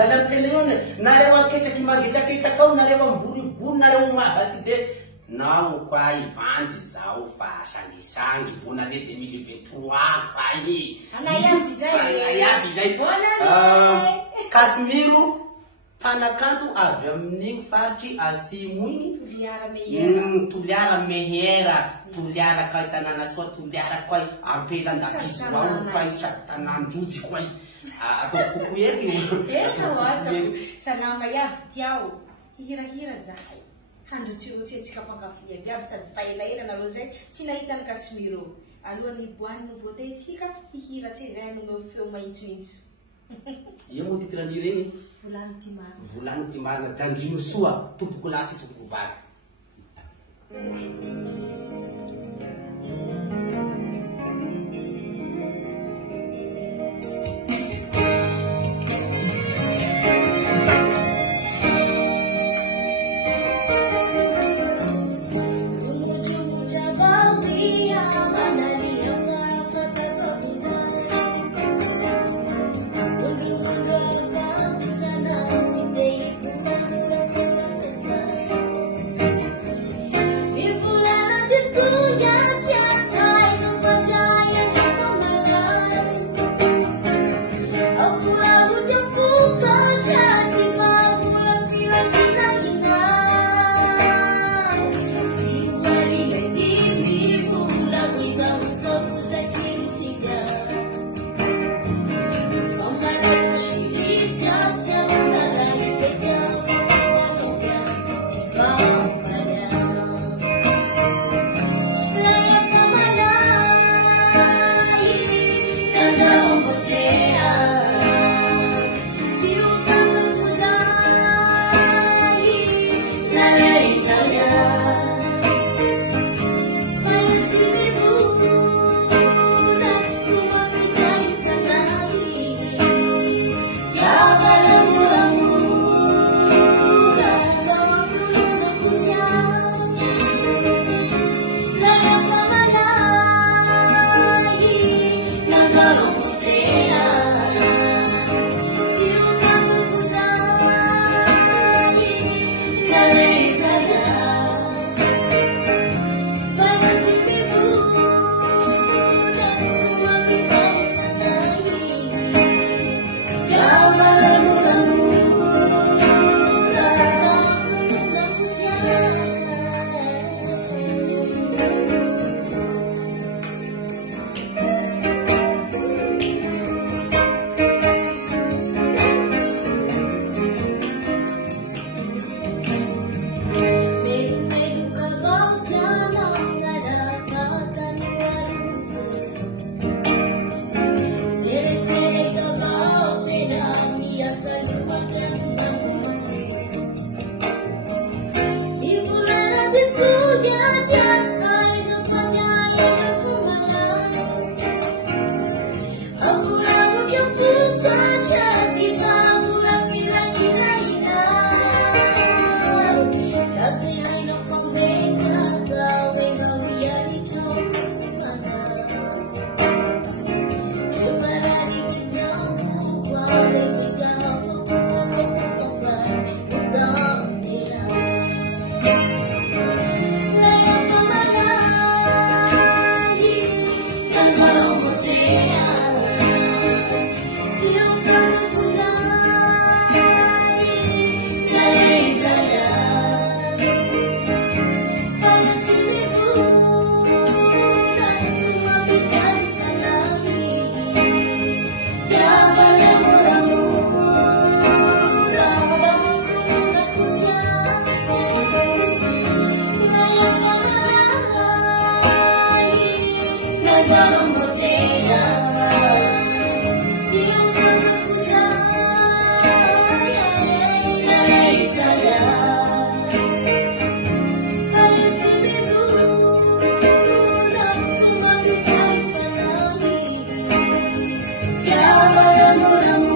zala pendengone nareo aketraky magitsaketraky ao nareo amborigory nareo mavatsy de nao kwai vandy zao fa sangisangi bona le 2023 kwai anayabi zay Cassimiro panakanto avy amin'igny faritry asimo igny Toliara Mehera Toliara kai tanana soa Toliara kwai ampelandabizo ao kwai satanandrozy kwai atao kokoety salama yaby tiao hihirahira zahay handrotsirotsetsika mpankafy abiaby sady faelaela nareo zay tsy nahita ny Cassimiro alohan'ny boaniny voatetsika hihiratsy zay anome feo maintsointso Ia mo titrany regny volano timana dandrino soa tompoko lasy tompoko vary Volano